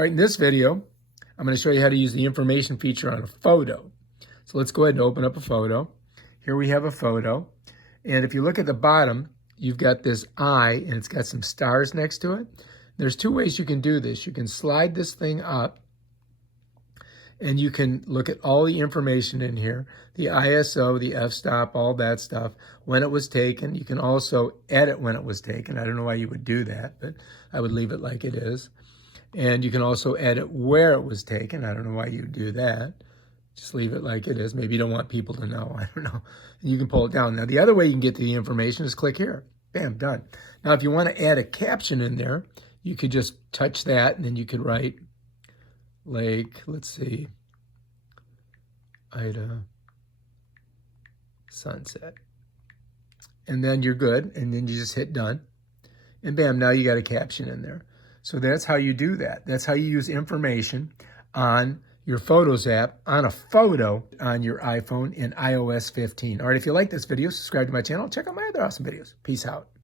All right, in this video, I'm going to show you how to use the information feature on a photo. So let's go ahead and open up a photo. Here we have a photo. And if you look at the bottom, you've got this eye and it's got some stars next to it. There's two ways you can do this. You can slide this thing up and you can look at all the information in here, the ISO, the f-stop, all that stuff, when it was taken. You can also edit when it was taken. I don't know why you would do that, but I would leave it like it is. And you can also edit where it was taken. I don't know why you would do that. Just leave it like it is. Maybe you don't want people to know. I don't know. And you can pull it down. Now, the other way you can get to the information is click here. Bam, done. Now, if you want to add a caption in there, you could just touch that, and then you could write, like, let's see, Ida sunset. And then you're good, and then you just hit done. And bam, now you got a caption in there. So that's how you do that. That's how you use information on your Photos app, on a photo on your iPhone in iOS 15. All right, if you like this video, subscribe to my channel. Check out my other awesome videos. Peace out.